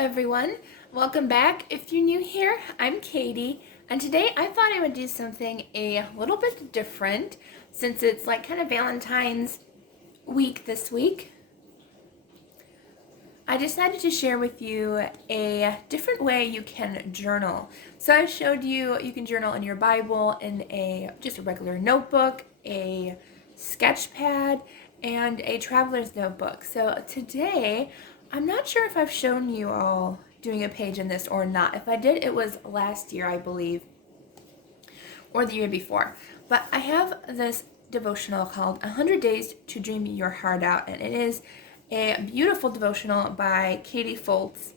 everyone. Welcome back. If you're new here, I'm Katie, and today I thought I would do something a little bit different since it's like kind of Valentine's week this week. I decided to share with you a different way you can journal. So I showed you can journal in your Bible, in just a regular notebook, a sketch pad, and a traveler's notebook. So today, I'm not sure if I've shown you all doing a page in this or not. If I did, it was last year, I believe, or the year before. But I have this devotional called 100 Days to Dream Your Heart Out, and it is a beautiful devotional by Katie Foltz,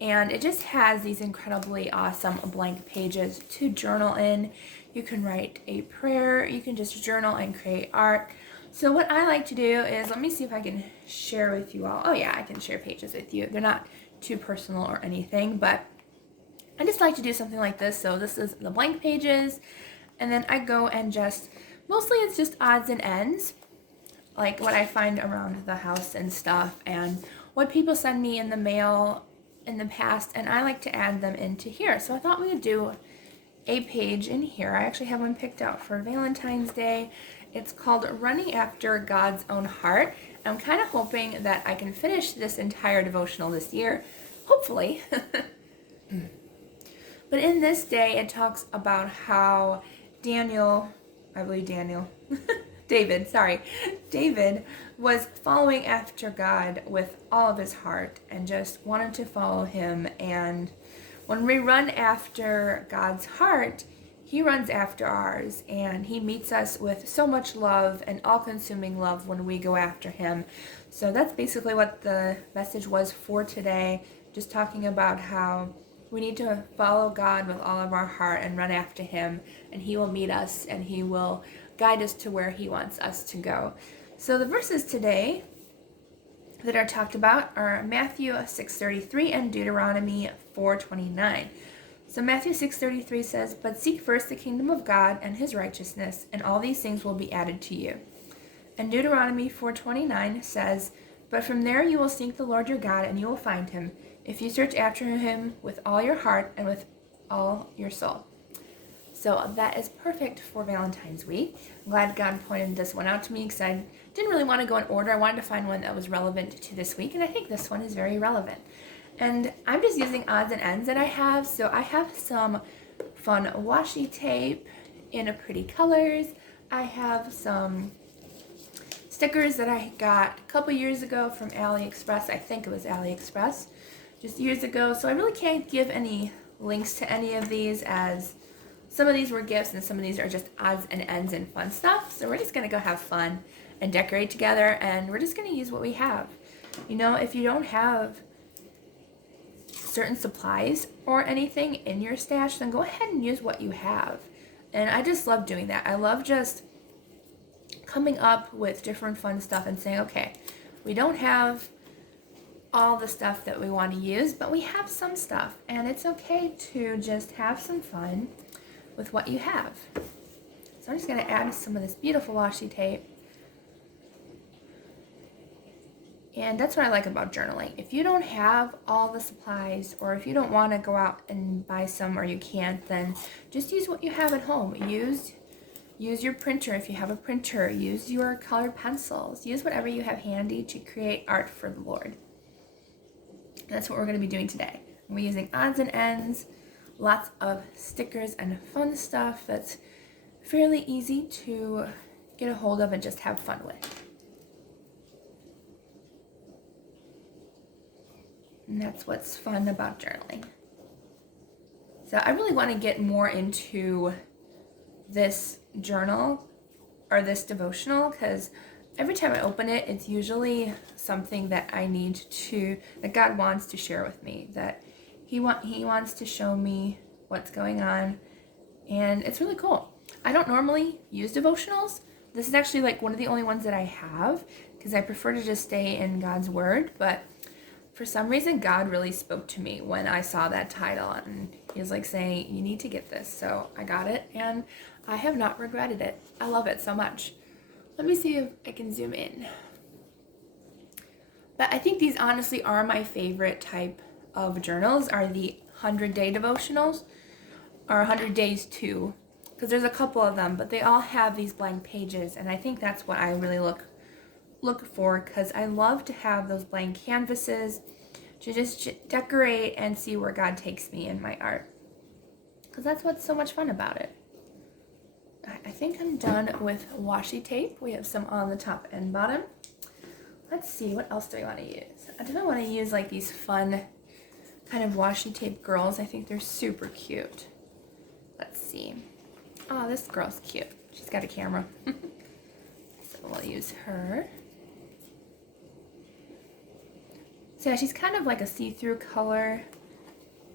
and it just has these incredibly awesome blank pages to journal in. You can write a prayer, you can just journal and create art. So what I like to do is, let me see if I can share with you all. Oh yeah, I can share pages with you. They're not too personal or anything, but I just like to do something like this. So this is the blank pages, and then I go and mostly it's just odds and ends, like what I find around the house and stuff, and what people send me in the mail in the past, and I like to add them into here. So I thought we would do a page in here. I actually have one picked out for Valentine's Day. It's called Running After God's Own Heart. I'm kind of hoping that I can finish this entire devotional this year, hopefully. But in this day, it talks about how David was following after God with all of his heart and just wanted to follow him. And when we run after God's heart, he runs after ours, and he meets us with so much love and all-consuming love when we go after him. So that's basically what the message was for today, just talking about how we need to follow God with all of our heart and run after him, and he will meet us and he will guide us to where he wants us to go. So the verses today that are talked about are Matthew 6:33 and Deuteronomy 4:29. So Matthew 6:33 says, "But seek first the kingdom of God and his righteousness, and all these things will be added to you." And Deuteronomy 4:29 says, "But from there you will seek the Lord your God, and you will find him, if you search after him with all your heart and with all your soul." So that is perfect for Valentine's week. I'm glad God pointed this one out to me, because I didn't really want to go in order. I wanted to find one that was relevant to this week, and I think this one is very relevant. And I'm just using odds and ends that I have. So I have some fun washi tape in pretty colors. I have some stickers that I got a couple years ago from AliExpress. I think it was AliExpress, just years ago. So I really can't give any links to any of these, as some of these were gifts and some of these are just odds and ends and fun stuff. So we're just going to go have fun and decorate together, and we're just going to use what we have. You know, if you don't have certain supplies or anything in your stash, then go ahead and use what you have. And I just love doing that. I love just coming up with different fun stuff and saying, okay, we don't have all the stuff that we want to use, but we have some stuff, and it's okay to just have some fun with what you have. So I'm just going to add some of this beautiful washi tape. And that's what I like about journaling. If you don't have all the supplies, or if you don't want to go out and buy some, or you can't, then just use what you have at home. Use your printer if you have a printer. Use your colored pencils. Use whatever you have handy to create art for the Lord. And that's what we're going to be doing today. We're using odds and ends, lots of stickers and fun stuff that's fairly easy to get a hold of and just have fun with. And that's what's fun about journaling. So I really want to get more into this journal or this devotional, because every time I open it, it's usually something that that God wants to share with me, that He wants to show me what's going on, and it's really cool. I don't normally use devotionals. This is actually like one of the only ones that I have, because I prefer to just stay in God's Word, but for some reason, God really spoke to me when I saw that title, and he was like saying, you need to get this. So I got it, and I have not regretted it. I love it so much. Let me see if I can zoom in. But I think these honestly are my favorite type of journals are the 100-day devotionals, or 100 days too, because there's a couple of them, but they all have these blank pages, and I think that's what I really look for, because I love to have those blank canvases to just decorate and see where God takes me in my art, because that's what's so much fun about it. I think I'm done with washi tape. We have some on the top and bottom. Let's see, what else do I want to use? I don't want to use like these fun kind of washi tape girls. I think they're super cute. Let's see. Oh, this girl's cute. She's got a camera. So we'll use her. So yeah, she's kind of like a see-through color.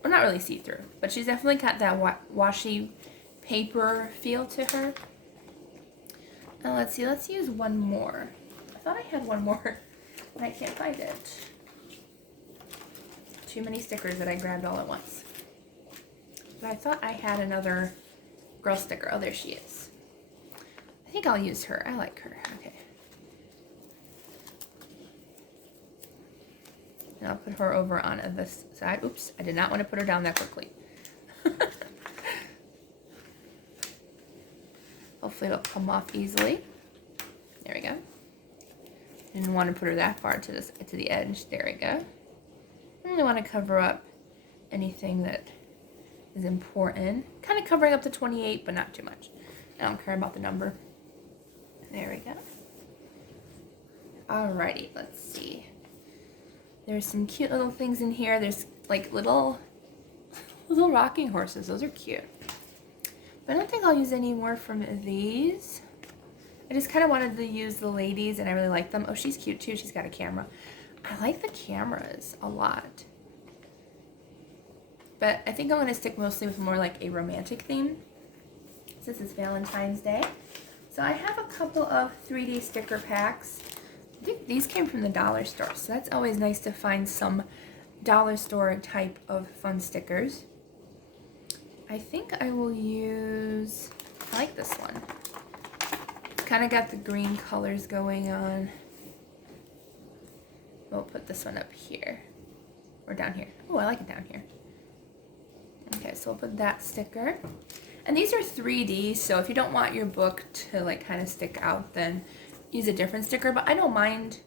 Well, not really see-through, but she's definitely got that washi paper feel to her. Now let's see, let's use one more. I thought I had one more, but I can't find it. Too many stickers that I grabbed all at once. But I thought I had another girl sticker. Oh, there she is. I think I'll use her. I like her. Okay. And I'll put her over on this side. Oops, I did not want to put her down that quickly. Hopefully it'll come off easily. There we go. Didn't want to put her that far to the edge. There we go. I really want to cover up anything that is important. Kind of covering up the 28, but not too much. I don't care about the number. There we go. Alrighty, let's see. There's some cute little things in here. There's like little rocking horses. Those are cute. But I don't think I'll use any more from these. I just kind of wanted to use the ladies, and I really like them. Oh, she's cute too. She's got a camera. I like the cameras a lot. But I think I'm going to stick mostly with more like a romantic theme. This is Valentine's Day. So I have a couple of 3D sticker packs. I think these came from the dollar store, so that's always nice to find some dollar store type of fun stickers. I think I will use, I like this one. It's kind of got the green colors going on. We'll put this one up here, or down here. Oh, I like it down here. Okay, so we'll put that sticker. And these are 3D, so if you don't want your book to like kind of stick out, then use a different sticker. But I don't mind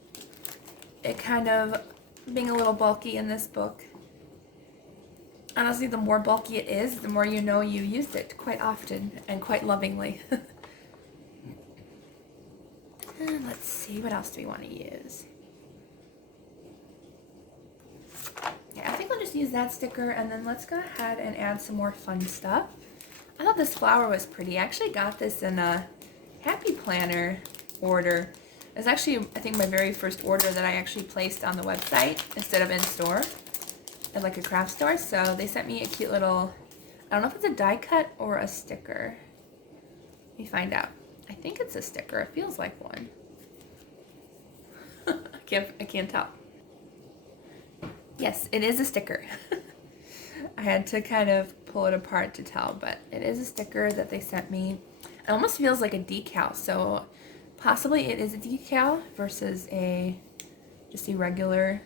it kind of being a little bulky in this book. Honestly, the more bulky it is, the more you know you used it quite often and quite lovingly. And let's see, what else do we want to use? Yeah, I think I'll just use that sticker, and then let's go ahead and add some more fun stuff. I thought this flower was pretty. I actually got this in a Happy Planner order. It's actually, I think, my very first order that I actually placed on the website instead of in store at like a craft store. So they sent me a cute little, I don't know if it's a die cut or a sticker. Let me find out. I think it's a sticker. It feels like one. I can't tell. Yes, it is a sticker. I had to kind of pull it apart to tell, but it is a sticker that they sent me. It almost feels like a decal, so possibly it is a decal versus just a regular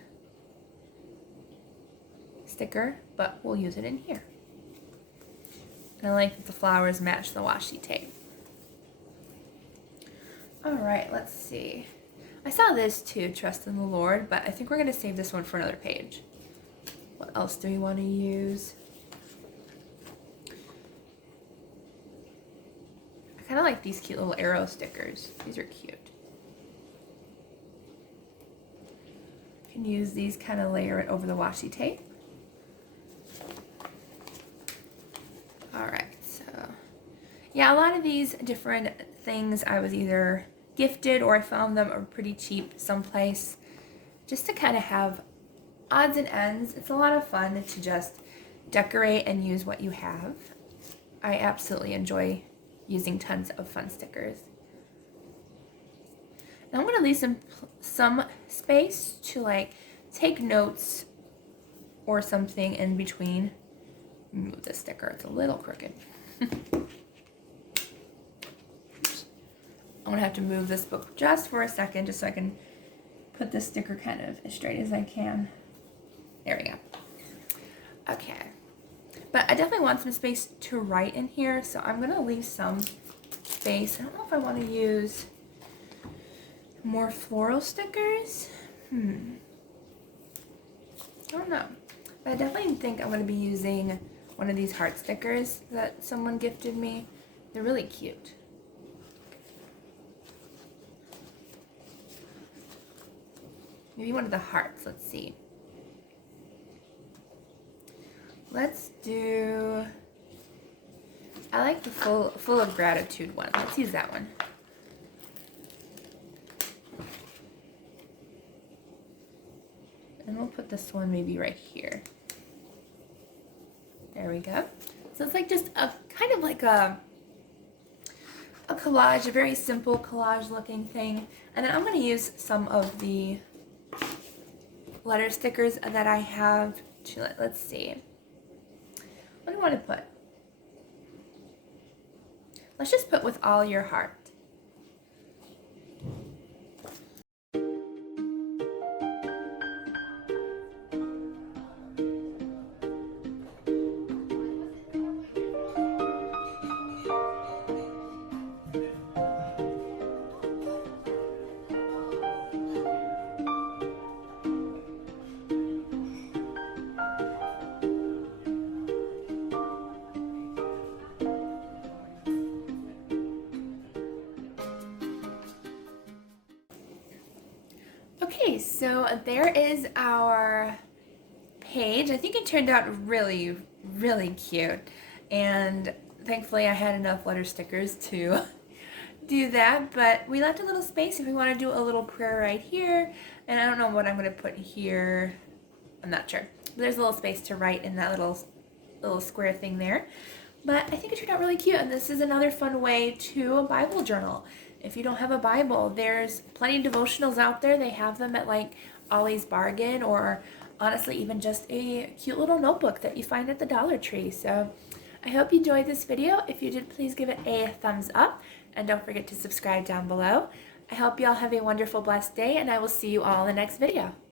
sticker, but we'll use it in here. And I like that the flowers match the washi tape. Alright, let's see. I saw this too, Trust in the Lord, but I think we're going to save this one for another page. What else do we want to use? I kind of like these cute little arrow stickers. These are cute. You can use these, kind of layer it over the washi tape. Alright, so yeah, a lot of these different things I was either gifted or I found them are pretty cheap someplace, just to kind of have odds and ends. It's a lot of fun to just decorate and use what you have. I absolutely enjoy using tons of fun stickers. Now I'm going to leave some space to like take notes or something in between. Move this sticker, it's a little crooked. I'm going to have to move this book just for a second just so I can put this sticker kind of as straight as I can. There we go. Okay. But I definitely want some space to write in here, so I'm going to leave some space. I don't know if I want to use more floral stickers. I don't know. But I definitely think I'm going to be using one of these heart stickers that someone gifted me. They're really cute. Maybe one of the hearts. Let's see. Let's do... I like the full of gratitude one. Let's use that one. And we'll put this one maybe right here. There we go. So it's like just a kind of like a collage, a very simple collage looking thing. And then I'm going to use some of the letter stickers that I have to, let's see. What do I want to put? Let's just put with all your heart. Okay, so there is our page. I think it turned out really, really cute. And thankfully I had enough letter stickers to do that. But we left a little space if we want to do a little prayer right here. And I don't know what I'm going to put here. I'm not sure. But there's a little space to write in that little square thing there. But I think it turned out really cute. And this is another fun way to a Bible journal. If you don't have a Bible, there's plenty of devotionals out there. They have them at like Ollie's Bargain, or honestly even just a cute little notebook that you find at the Dollar Tree. So I hope you enjoyed this video. If you did, please give it a thumbs up and don't forget to subscribe down below. I hope you all have a wonderful, blessed day, and I will see you all in the next video.